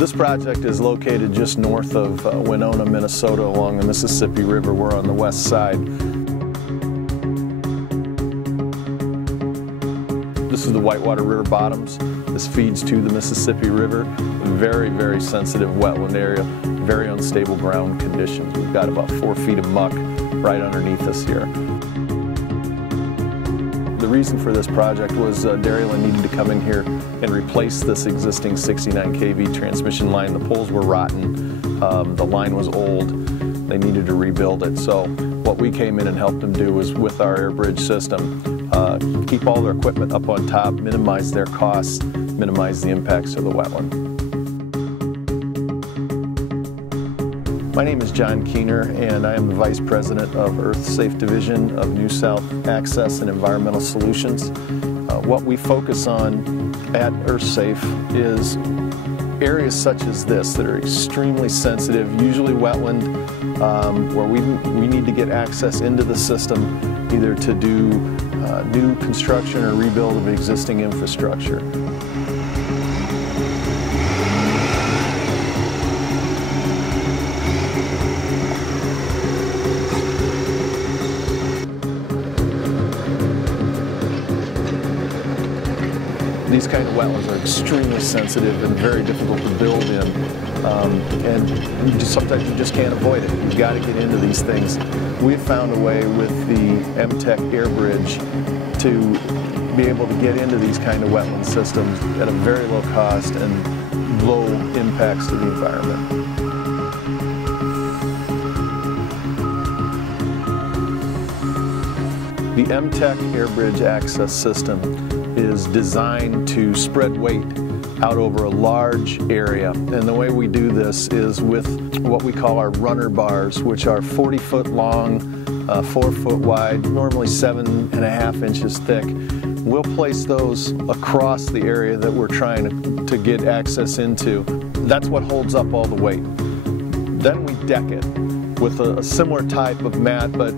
This project is located just north of Winona, Minnesota, along the Mississippi River. We're on the west side. This is the Whitewater River bottoms. This feeds to the Mississippi River. Very, very sensitive wetland area, very unstable ground conditions. We've got about 4 feet of muck right underneath us here. The reason for this project was Dairyland needed to come in here and replace this existing 69 kV transmission line. The poles were rotten, the line was old, they needed to rebuild it. So what we came in and helped them do was, with our air bridge system, keep all their equipment up on top, minimize their costs, minimize the impacts to the wetland. My name is John Keener, and I am the Vice President of Earth Safe Division of New South Access and Environmental Solutions. What we focus on at Earth Safe is areas such as this that are extremely sensitive, usually wetland, where we need to get access into the system either to do new construction or rebuild of existing infrastructure. These kind of wetlands are extremely sensitive and very difficult to build in, and sometimes you just can't avoid it. You've got to get into these things. We've found a way with the MTech air bridge to be able to get into these kind of wetland systems at a very low cost and low impacts to the environment. The MTech air bridge access system is designed to spread weight out over a large area, and the way we do this is with what we call our runner bars, which are 40-foot long, 4-foot wide, normally 7.5 inches thick. We'll place those across the area that we're trying to get access into. That's what holds up all the weight. Then we deck it with a similar type of mat, but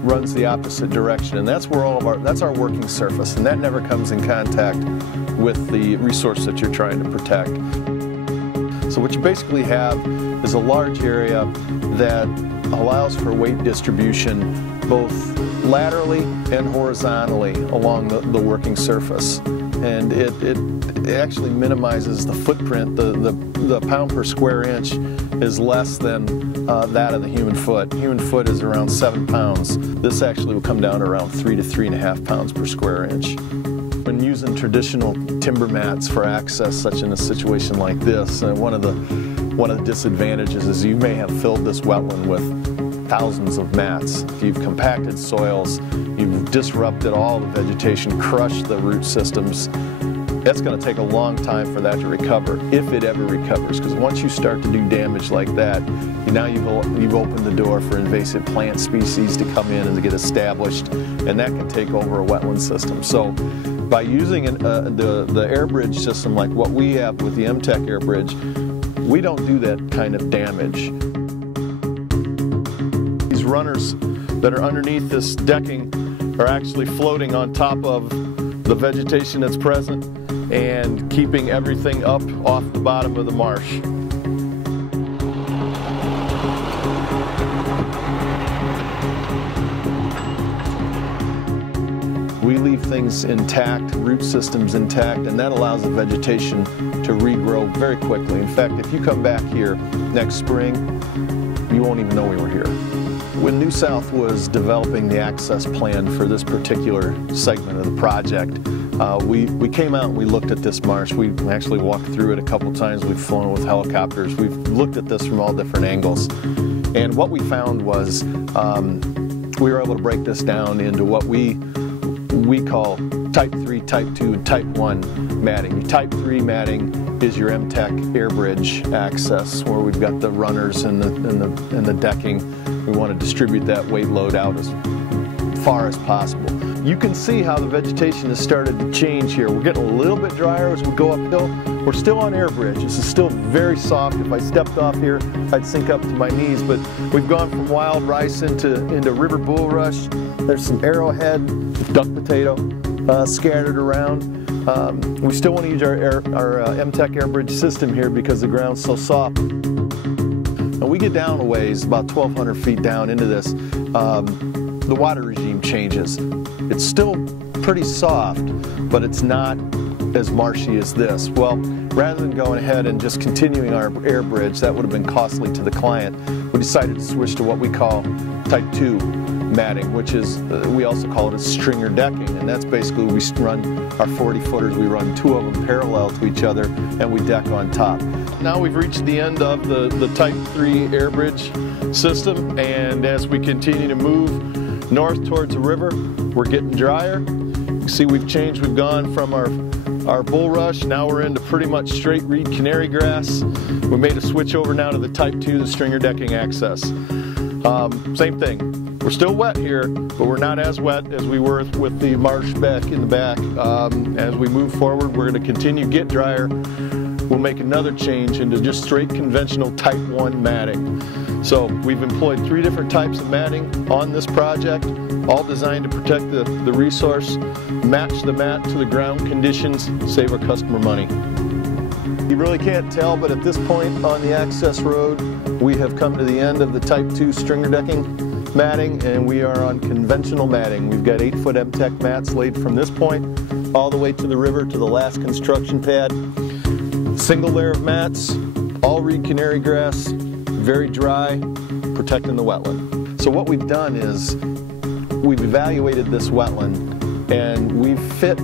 runs the opposite direction, and that's where that's our working surface, and that never comes in contact with the resource that you're trying to protect. So what you basically have is a large area that allows for weight distribution both laterally and horizontally along the working surface, and it actually minimizes the footprint. The pound per square inch is less than that of the human foot. Human foot is around 7 pounds. This actually will come down to around 3 to 3.5 pounds per square inch. When using traditional timber mats for access, such in a situation like this, one of the disadvantages is you may have filled this wetland with thousands of mats. If you've compacted soils, you've disrupted all the vegetation, crushed the root systems. It's going to take a long time for that to recover, if it ever recovers, because once you start to do damage like that, now you've opened the door for invasive plant species to come in and to get established, and that can take over a wetland system. So by using the air bridge system like what we have with the MTech air bridge, we don't do that kind of damage. These runners that are underneath this decking are actually floating on top of the vegetation that's present and keeping everything up off the bottom of the marsh. We leave things intact, root systems intact, and that allows the vegetation to regrow very quickly. In fact, if you come back here next spring, you won't even know we were here. When New South was developing the access plan for this particular segment of the project, we came out and we looked at this marsh. We actually walked through it a couple times. We've flown with helicopters. We've looked at this from all different angles. And what we found was we were able to break this down into what we call Type 3, Type 2, and Type 1 matting. Your Type 3 matting is your MTech air bridge access, where we've got the runners and the decking. We want to distribute that weight load out as far as possible. You can see how the vegetation has started to change here. We're getting a little bit drier as we go uphill. We're still on air bridge. This is still very soft. If I stepped off here, I'd sink up to my knees, but we've gone from wild rice into river bulrush. There's some arrowhead, duck potato scattered around. We still want to use our MTech air bridge system here because the ground's so soft. And we get down a ways, about 1,200 feet down into this, the water regime changes. It's still pretty soft, but it's not as marshy as this. Well, rather than going ahead and just continuing our air bridge, that would have been costly to the client, we decided to switch to what we call Type 2 matting, which is, we also call it a stringer decking, and that's basically we run our 40-footers, we run 2 of them parallel to each other, and we deck on top. Now we've reached the end of the Type 3 air bridge system, and as we continue to move north towards the river, we're getting drier. You see we've changed, we've gone from our bulrush, now we're into pretty much straight reed canary grass. We made a switch over now to the Type 2, the stringer decking access. Same thing, we're still wet here, but we're not as wet as we were with the marsh back in the back. As we move forward, we're going to continue to get drier. We'll make another change into just straight conventional Type 1 matting. So we've employed 3 different types of matting on this project, all designed to protect the resource, match the mat to the ground conditions, save our customer money. You really can't tell, but at this point on the access road, we have come to the end of the Type 2 stringer decking matting, and we are on conventional matting. We've got 8-foot MTech mats laid from this point all the way to the river to the last construction pad. Single layer of mats, all reed canary grass, very dry, protecting the wetland. So what we've done is we've evaluated this wetland and we've fit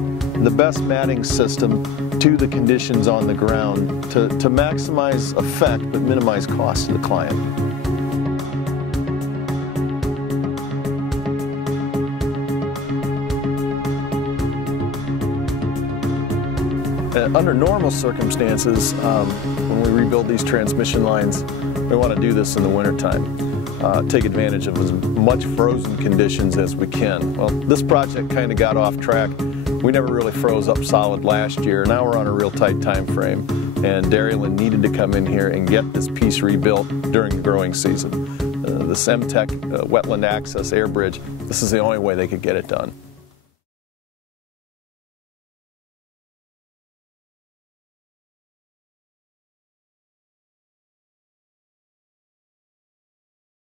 the best matting system to the conditions on the ground to maximize effect but minimize cost to the client. Under normal circumstances, when we rebuild these transmission lines, we want to do this in the wintertime. Take advantage of as much frozen conditions as we can. Well, this project kind of got off track. We never really froze up solid last year. Now we're on a real tight time frame, and Dairyland needed to come in here and get this piece rebuilt during the growing season. This MTech wetland access air bridge, this is the only way they could get it done.